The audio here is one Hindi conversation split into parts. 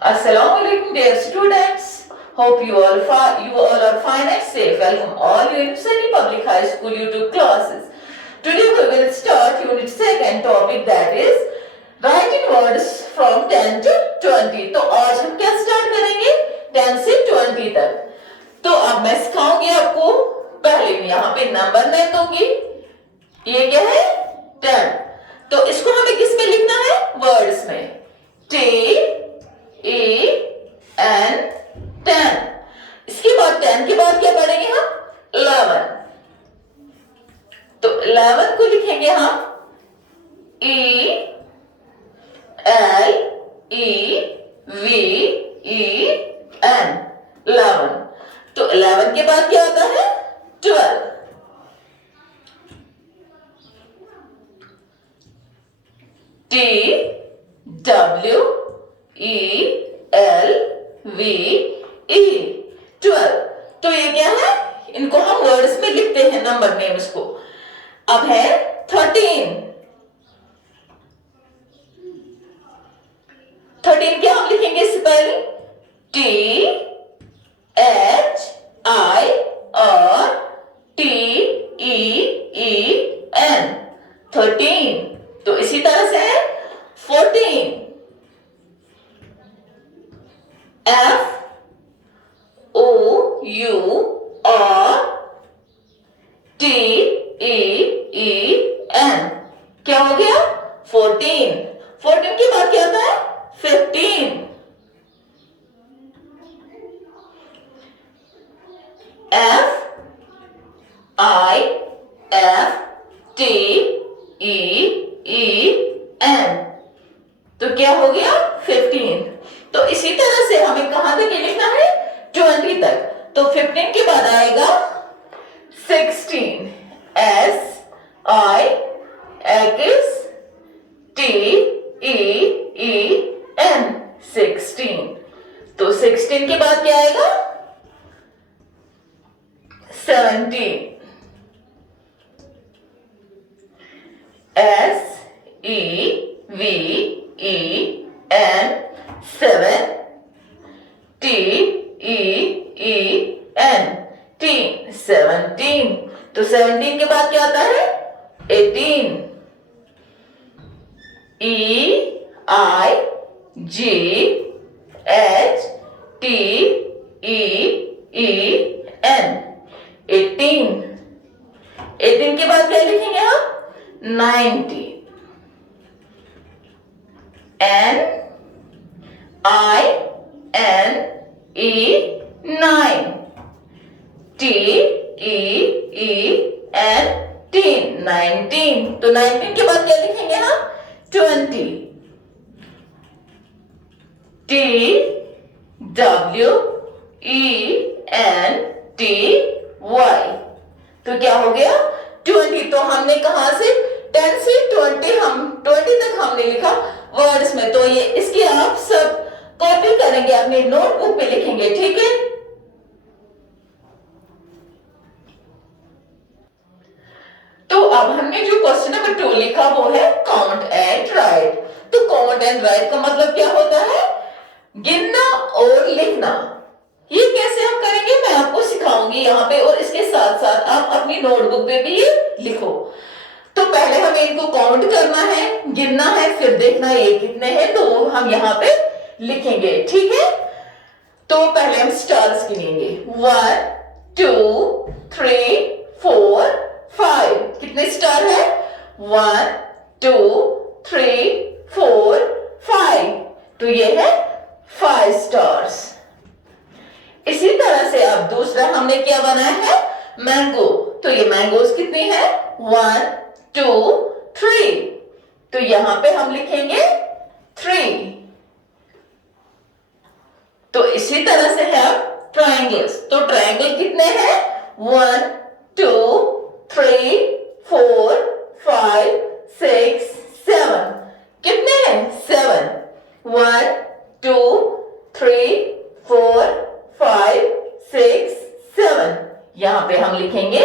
Assalamualaikum dear students. Hope you all are fine and safe. Welcome all you in Sunny Public High School YouTube classes. Today we will start unit 2nd topic, that is writing words from 10 to 20. तो आज हम क्या स्टार्ट करेंगे 10 से 20 तक. तो अब मैं सिखाऊंगी आपको. पहले मैं यहाँ पे नंबर नेम दूंगी. ये क्या है 10. तो इसको हमें किस में लिखना है वर्ड्स में. T-E-N 10. इसके बाद 10 के बाद क्या पढ़ेंगे हम 11. तो 11 को लिखेंगे हम E-L-E-V-E-N 11. तो 11 के बाद क्या आता है 12. T-W-E-L-V-E 12. तो ये क्या है, इनको हम वर्ड्स में लिखते हैं नंबर नेम्स को. अब है 13. 13 क्या हम लिखेंगे स्पेलिंग T-H-I-R-T-E-E-N 13. तो इसी तरह से है 14. F-O-U-R-T-E-E-N क्या हो गया 14. 14 के बाद क्या आता है 15. F-I-F-T-E-E-N तो क्या हो गया 15. तो इसी तरह से हमें कहां तक लिखना है 20 तक. तो 15 के बाद आएगा 16. S-I-X-T-E-E-N 16. तो 16 के बाद क्या आएगा 17. S-E-V-E-N 7 T-E-E-N 17. तो 17 के बाद क्या आता है 18. E-I-G-H-T-E-E-N 18. 18 के बाद क्या लिखेंगे हम 90. N-I-N-E 9 T-E-E-N 19. तो 19 के बाद क्या लिखेंगे हम 20. T-W-E-N-T-Y तो क्या हो गया 20. तो हमने कहां से 10 से 20 हम 20 तक हमने लिखा वर्ड्स में. तो ये इसके आप सब कॉपी करेंगे, अपने नोटबुक पे लिखेंगे, ठीक है. तो अब हमने जो क्वेश्चन नंबर 2 लिखा वो है काउंट एंड राइट. तो काउंट एंड राइट का मतलब क्या होता है गिनना और लिखना. ये कैसे हम करेंगे मैं आपको सिखाऊंगी यहाँ पे, और इसके साथ साथ आप अपनी नोटबुक पे भी ये लिखो. तो पहले हमें इनको काउंट करना है, गिनना है, फिर देखना ये कितने हैं, तो हम यहाँ पे लिखेंगे, ठीक है. तो पहले हम स्टार्स गिनेंगे 1 2 3 4 5. कितने स्टार है 1 2 3 4 5. तो ये है 5 स्टार्स. इसी तरह से अब दूसरा हमने क्या बनाया है मैंगो. तो ये मैंगोस कितने हैं 1 2 3. तो यहां पे हम लिखेंगे 3. तो इसी तरह से है अब ट्रायंगल्स. तो ट्रायंगल कितने हैं 1 2 3 4 5 6 7. कितने हैं 7. 1 2 3 4 5 6 7. यहां पे हम लिखेंगे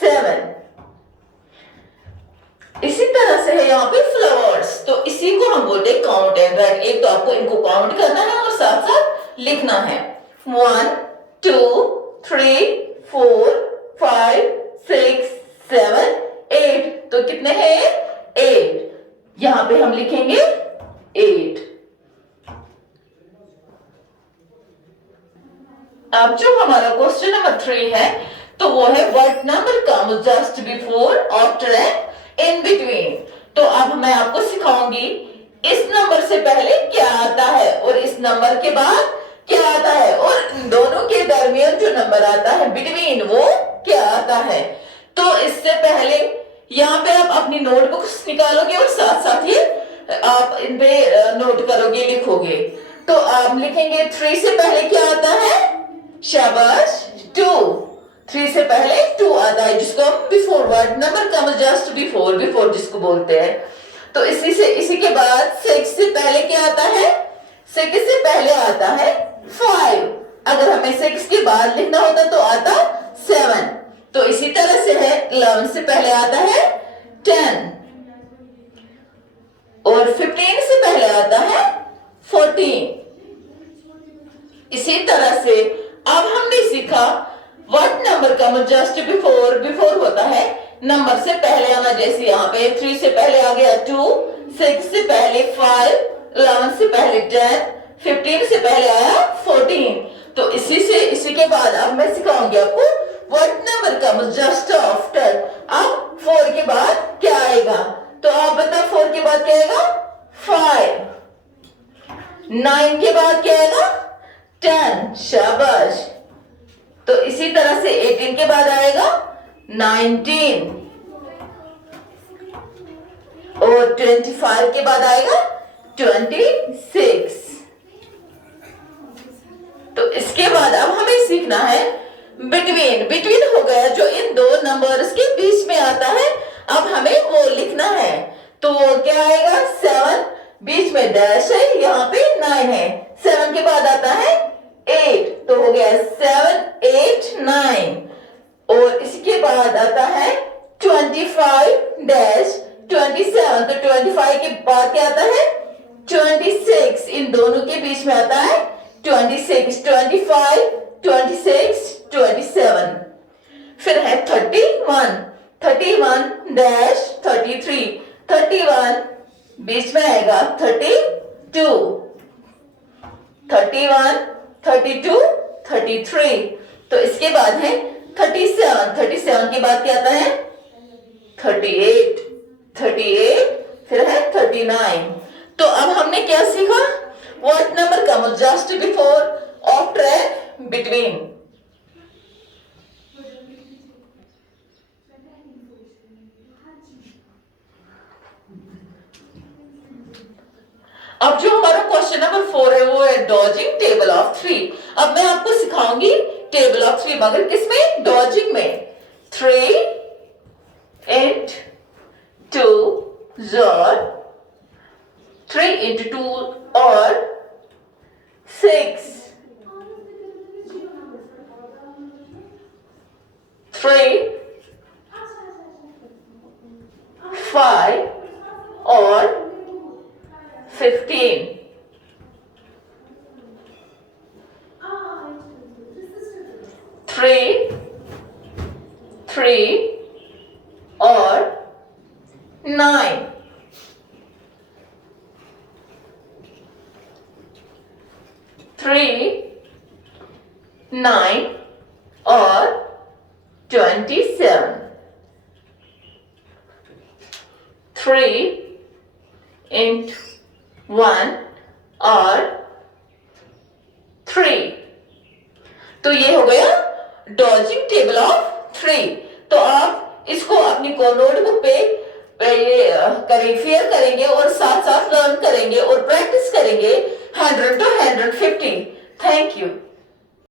7. इसी तरह से है यहाँ पे फ्लावर्स. तो इसी को हम बोलते हैं काउंट एंड राइट। एक तो आपको इनको काउंट करना है और साथ साथ लिखना है। 1 2 3 4 5 6 7 8। तो कितने हैं? 8। यहां पे हम लिखेंगे 8। अब जो हमारा क्वेश्चन नंबर 3 है तो वो है what number comes just before, after and in between. तो अब मैं आपको सिखाऊंगी इस नंबर से पहले क्या आता है और इस नंबर के बाद क्या आता है, और इन दोनों के दरमियान जो नंबर आता है बिटवीन, वो क्या आता है। तो इससे पहले यहाँ पे आप अपनी नोटबुक्स निकालोगे और साथ साथ ही आप इन पे नोट करोगे, लिखोगे। तो आप लिखेंगे 3 से पहले क्या आता है? शाबाश, 2। 3 से पहले 2 आता है, जिसको हम before, what number comes just before, before जिसको बोलते हैं। तो इसी के बाद 6 से पहले क्या आता है? 6 से पहले आता है 5। अगर हमें 6 के बाद लिखना होता तो आता 7। तो इसी तरह से है, 11 से पहले आता है 10 और 15 से पहले आता है 14। इसी तरह से अब हमने सीखा what number comes just before, before होता है नंबर से पहले आना। जैसे यहाँ पे 3 से पहले आ गया 2, 6 से पहले 5, 11 से पहले 10, 15 से पहले आया 14। तो इसी के बाद अब मैं सिखाऊंगी आपको what number comes just after. अब 4 के बाद क्या आएगा? तो आप बताओ 4 के बाद क्या आएगा? 5। 9 के बाद क्या आएगा? 10। शाबाश। तो इसी तरह से 18 के बाद आएगा 19 और 25 के बाद आएगा 26। तो इसके बाद अब हमें सीखना है बिटवीन। बिटवीन हो गया जो इन दो नंबर्स के बीच में आता है, अब हमें वो लिखना है। तो क्या आएगा? 7, बीच में डैश है, यहाँ पे 9 है। 7 के बाद आता है 8, तो हो गया 7 8 9। और इसके बाद आता है 25 डैश 27, तो 25 के बाद क्या आता है? 26। इन दोनों के बीच में आता है 26, 25 26 27। फिर है 31, 31 डैश 33, 31 बीच में आएगा 32, 31 32 33। तो इसके बाद है 37, 37 के बाद क्या आता है? 38, 38 फिर है 39। तो अब हमने क्या सीखा? What number comes just before, after and between. अब जो हमारा क्वेश्चन नंबर 4 है वो है डॉजिंग टेबल ऑफ 3। अब मैं आपको सिखाऊंगी टेबल ऑफ 3, मगर किसमें? डॉजिंग में। 3 8 2 और 3 into 2 और 6 3 5 और 15। 3 3 और 9। 3 9 और 27। 3 into 1 और 3। तो ये हो गया डॉजिंग टेबल ऑफ 3। तो आप इसको अपनी नोटबुक पे ये फेयर करेंगे और साथ साथ लर्न करेंगे और प्रैक्टिस करेंगे 100 to 150। Thank you.